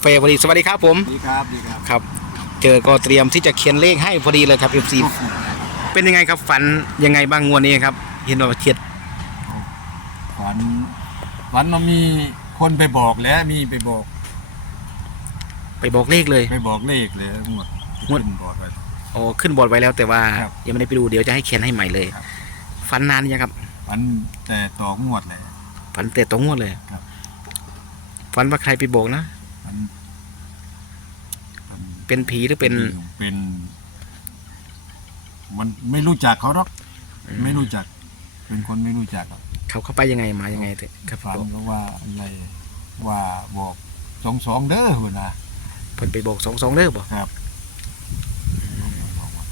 เฟย์พอดีสวัสดีครับผมดีครับดีครับครับ เจอก็เตรียมที่จะเขียนเลขให้พอดีเลยครับ FC เป็นยังไงครับฝันยังไงบ้างงวดนี้ครับ เห็นว่าเขียดฝันฝันเรามีคนไปบอกแล้วมีไปบอก ไปบอกเลขเลยไปบอกเลขเลยหมดงวดขึ้นบอกไว้โอ้ขึ้นบอร์ดไว้แล้วแต่ว่าครับ ยังไม่ได้ไปดูเดี๋ยวจะให้เขียนให้ใหม่เลยครับฝันนานยังครับฝันแต่ต่องวดเลย ฝันแต่ตรงงวดเลยครับ ฝันว่าใครไปบอกนะ ฝันฝันเป็นผีหรือเป็นเป็น มันไม่รู้จักเขาหรอกอืไม่รู้จัก เป็นคนไม่รู้จักหรอกเขาเข้าไปยังไงมายังไงเถอะครับฝันบอกก็ว่าอะไรว่าบอกสองสองเด้อหัวนะเพิ่นไปบอกสองสองเด้อบอกครับ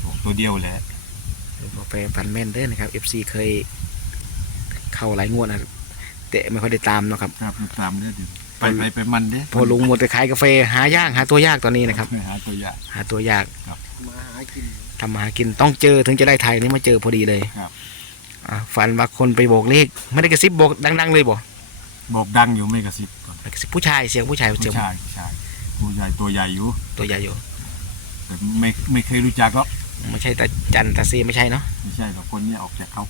บอกตัวเดียวแหละบอกไปฝันแม่นเด้อนะครับ FC เคย เข้าหลายงวดนะครับแต่ไม่ค่อยได้ตามเนาะครับครับตามเด้อเดี๋ยว ไปไปไปมันเด้พอลุงหมดแต่ขายกาแฟหายากหาตัวยากตอนนี้นะครับไปหาตัวยากหาตัวยากมาหากินทำมาหากินต้องเจอถึงจะได้ไทยนี่มาเจอพอดีเลยครับอะฝันว่าคนไปบอกเลขไม่ได้กระซิบบอกดัง ๆ เลยบอกบอกดังอยู่ไม่กระซิบก่อนกระซิบผู้ชายเสียงผู้ชายผู้เสียงชายผู้ชายผู้ใหญ่ตัวใหญ่อยู่ตัวใหญ่อยู่แต่ไม่ไม่เคยรู้จักหรอกไม่ใช่ตาจันตาเซไม่ใช่เนาะไม่ใช่หรอกคนเนี้ออกจากขาว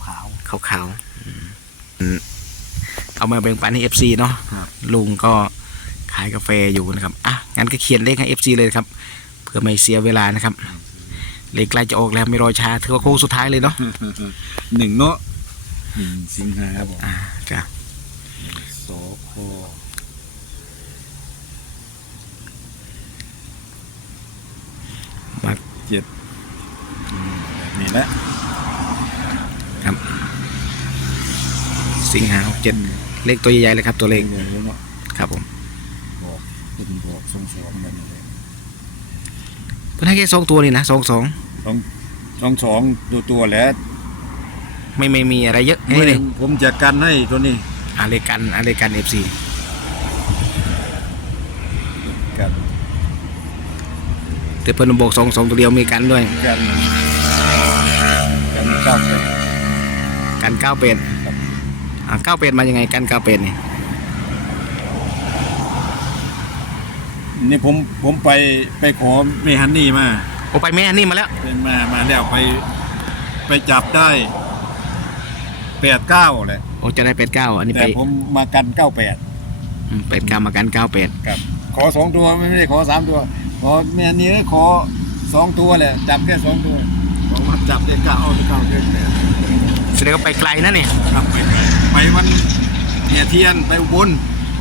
ขาวๆอืมอืม เอามาแบ่งปันให้เอฟซีเนาะครับลุงก็ขายกาแฟอยู่นะครับอะงั้นก็เขียนเลขให้เอฟซีเลยครับเพื่อไม่เสียเวลานะครับเลขใกล้จะออกแล้วไม่รอช้าถือว่าโค้งสุดท้ายเลยเนาะๆหนึ่งเนาะหนึ่งสิงหาบอกอ่าจ้ะสคมาเจ็ดอืมแบบนี่แหละสิงหาเจ็ด เลขตัวใหญ่ๆเลยครับตัวเลขใหญ่ๆเนาะครับผมบอกเป็นบอกสองสองแบบนี้เลยเพิ่นให้แค่สองตัวนี่นะสองสองสองสองสองตัวตัวๆแหล้วไม่ไม่มีอะไรเยอะไม่นี่เลยผมจะกันให้ตัวนี้อะไรกันอะไรกันเอฟซีกันแต่เพิ่นบอกสองสองตัวเดียวมีกันด้วยกันกันเก้าแปดกันเก้าเป็ด อ่าเก้าเป็ดมายังไงกันเก้าเป็ดนี่นี่ผมผมไปไปขอเมฮันนี่มาโอ้ไปแม่นี่มาแล้วเป็นมามาแล้วไปไปจับได้แปดเก้าแหละโอ้จะได้เป็ดเก้าอันนี้แต่ไปผมมากันเก้าแปดอืมเป็ดเก้ามากันเก้าเป็ดครับ ขอสองตัวไม่ได้ขอสามตัว ขอเมฮันนี่ขอสองตัวแหละจับแค่สองตัวผมว่าจับได้เก้าเอาได้เก้าได้แปดแสดงว่าไปไกลนะเนี่ย ครับไปไป ไปวันเนี่ยเทียนไปอุบล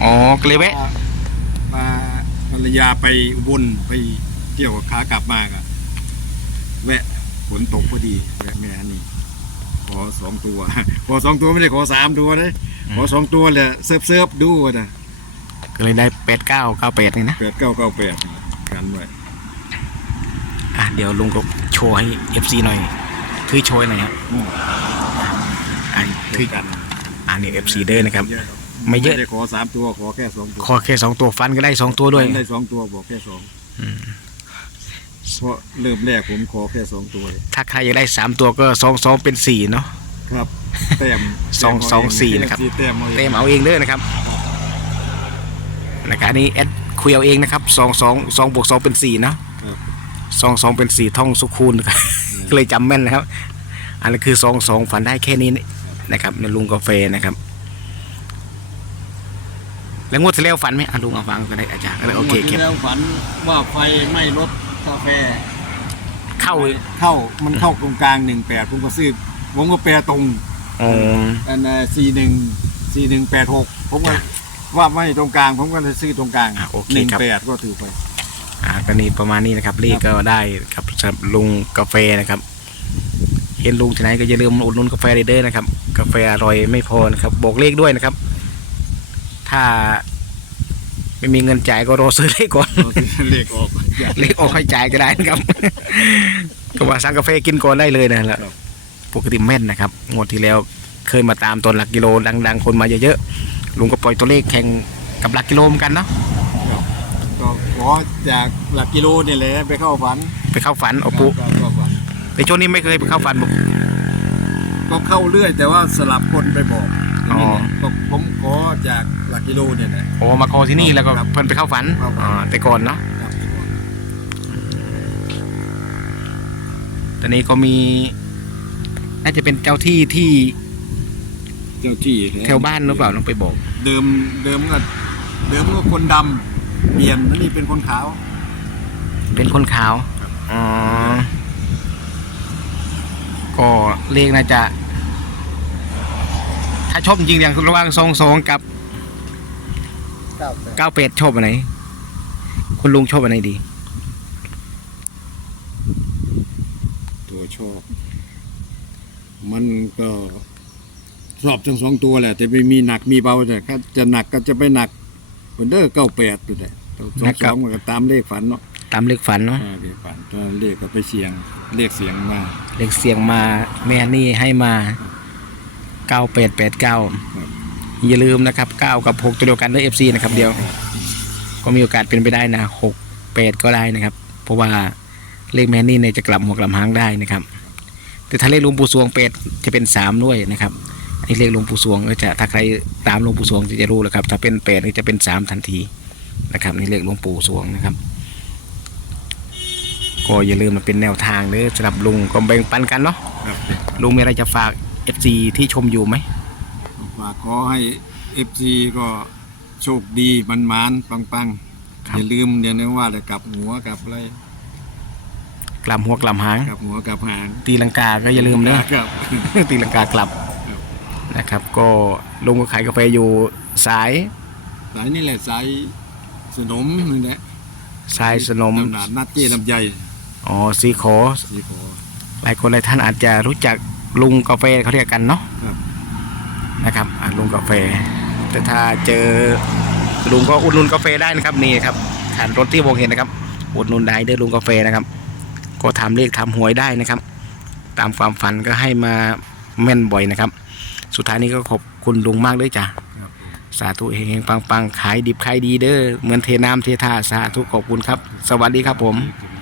อ๋อก็เลยแวะมาภรรยาไปอุบลไปเที่ยวขากลับมาก็แวะฝนตกพอดีแวะแม่ฮันนี่ขอสองตัวขอสองตัวไม่ได้ขอสามตัวเลยขอสองตัวแหละเซิร์ฟเซิร์ฟดูนะก็เลยได้เป็ดเก้าเก้าเป็ดนี่นะแปดเก้าเก้าแปดกันไว้อะเดี๋ยวลุงก็โชว์ให้เอฟซีหน่อยถือโชว์ให้หน่อยครับโอ้อะถือกัน อ่านี่เอฟซีเด้อนะครับ ไม่เยอะได้ขอสามตัวขอแค่สองตัวขอแค่สองตัวฟันก็ได้สองตัวด้วย ได้สองตัวบอกแค่สองอืม เพราะเริ่มแรกผมขอแค่สองตัวเลยถ้าใครอยากได้สามตัวก็สองสองเป็นสี่เนาะ ครับแต้มสองสองสี่นะครับ แต้มเอาเองเต็มเอาเองเด้อนะครับนะครับอันนี้แอดคุยเอาเองนะครับสองสองสองบวกสองเป็นสี่เนาะครับสองสองเป็นสี่ท่องสุคูณนะครับ ก็เลยจำแม่นนะครับ อันนี้คือสองสองฝันได้แค่นี้ นะครับในลุงกาแฟนะครับ แล้วงวดที่แล้วฝันไหมอะลุงเอาฟังก็ได้อาจารย์ก็ได้โอเคงวดเก็ที่บแล้วฝันว่าไฟไหม้รถกาแฟ เข้าเข้ามันเข้าตรงกลางหนึ่งแปดผมก็ซื้อผมก็แปลตรงอ๋ออันสี่หนึ่งสี่หนึ่งแปดหกผมก็จ้ะว่าไม่ตรงกลางผมก็เลยซื้อตรงกลางอะโอเคหนึ่งครับแปดก็ถือไปอ่าก็นี่ประมาณนี้นะครับเลขก็ได้ครับสำหรับลุงกาแฟนะครับ เห็นลุงที่ไหนก็อย่าลืมอุดหนุนกาแฟเด้อนะครับ กาแฟอร่อยไม่พอนะครับ บอกเลขด้วยนะครับ ถ้าไม่มีเงินจ่ายก็รอซื้อเลขก่อนเราซื้อเลขออกเลขออกให้จ่ายก็ได้นะครับ ก็ว่าสั่งกาแฟกินก่อนได้เลยนะแล้วครับปกติแม่นนะครับงวดที่แล้วเคยมาตามตอนหลักกิโลดัง ๆ คนมาเยอะๆลุงก็ปล่อยตัวเลขแข่งกับหลักกิโลเหมือนกันเนาะก็ขอจากหลักกิโลนี่แหละไปเข้าฝัน ไปเข้าฝันเอาปุ ครับเข้าฝันในช่วงนี้ไม่เคยไปเข้าฝันบอก ก็เข้าเรื่อย แต่ว่าสลับคนไปบอกอ๋อนี่แหละก็ผมขอจากหลักกิโลเนี่ยแหละโอ้มาขอที่นี่แล้วก็ครับเพิ่นไปเข้าฝันเข้าฝันอ๋อแต่ก่อนเนาะครับแต่ก่อนตอนนี้ก็มี น่าจะเป็นเจ้าที่ที่เจ้าที่แถวบ้านหรือเปล่าลองไปบอก เดิมเดิมก็เดิมก็คนดำเปลี่ยนแล้วนี่เป็นคนขาว เป็นคนขาวครับอ๋อ ก็เลขน่าจะ ถ้าชอบจริงๆอย่างระหว่างสองสองกับเก้าแปดเก้าเป็ดชอบอันไหนคุณลุงชอบอันไหนดี ตัวชอบ มันก็ชอบทั้งสองตัวแหละ แต่ไม่มีหนักมีเบาแต่ถ้าจะหนักก็จะไปหนักเหมือนเด้อเก้าแปดตัวแต่สองหนักสครัอบงมันก็ตามเลขฝันเนาะ ตามเลขฝันเนาะอ่าเลขฝันตัวเลขก็ไปเสียงเลขเสียงมาเลขเสียงมาแม่นี่ให้มาเก้าเป็ดแปดเก้าครับอย่าลืมนะครับเก้ากับหกตัวเดียวกันด้วยเอฟซีนะครับเดียว ก็มีโอกาสเป็นไปได้นะหกแปดก็ได้นะครับ เพราะว่าเลขแมนนี่เนี่ยจะกลับหัวกลับหางได้นะครับ แต่ถ้าเลขหลวงปู่สวงเป็ดจะเป็นสามด้วยนะครับอันนี้เลขหลวงปู่สวงก็จะถ้าใครตามหลวงปู่สวงจะจะรู้แล้วครับ ถ้าเป็นเป็ดนี่จะเป็นสามทันทีนะครับนี่เลขหลวงปู่สวงนะครับ ก็อย่าลืมมาเป็นแนวทางเด้อสำหรับลุงก็แบ่งปันกันเนาะครับลุงมีอะไรจะฝากเอฟซีที่ชมอยู่ไหมฝากขอให้เอฟซีก็โชคดีมันมานๆปังๆอย่าลืมเดี๋ยวนึกว่าจะกลับหัวกลับอะไรกลับหัวกลับหางกลับหัวกลับหาง ตีลังกาก็อย่าลืมเนอะครับตีลังกากลับครับนะครับ ก็ลุงก็ขายกาแฟอยู่สาย สายนี่แหละสายสนมนี่แหละสายสนมตำนานนัดเจ้ลำใหญ่ อ๋อสีขอ สีขอ หลายคนหลายท่านอาจจะรู้จักลุงกาแฟเขาเรียกกันเนาะครับ นะครับอะลุงกาแฟ แต่ถ้าเจอลุงก็อุดหนุนกาแฟได้นะครับนี่ครับฐานรถที่วงเห็นนะครับอุดหนุนได้เด้อลุงกาแฟนะครับ ก็ทำเลขทำหวยได้นะครับ ตามความฝันก็ให้มาแม่นบ่อยนะครับ สุดท้ายนี้ก็ขอบคุณลุงมากเลยจ้ะครับสาธุเฮงๆปังๆขายดิบขายดีเด้อเหมือนเทน้ำเทท่าสาธุขอบคุณครับ สวัสดีครับผมผม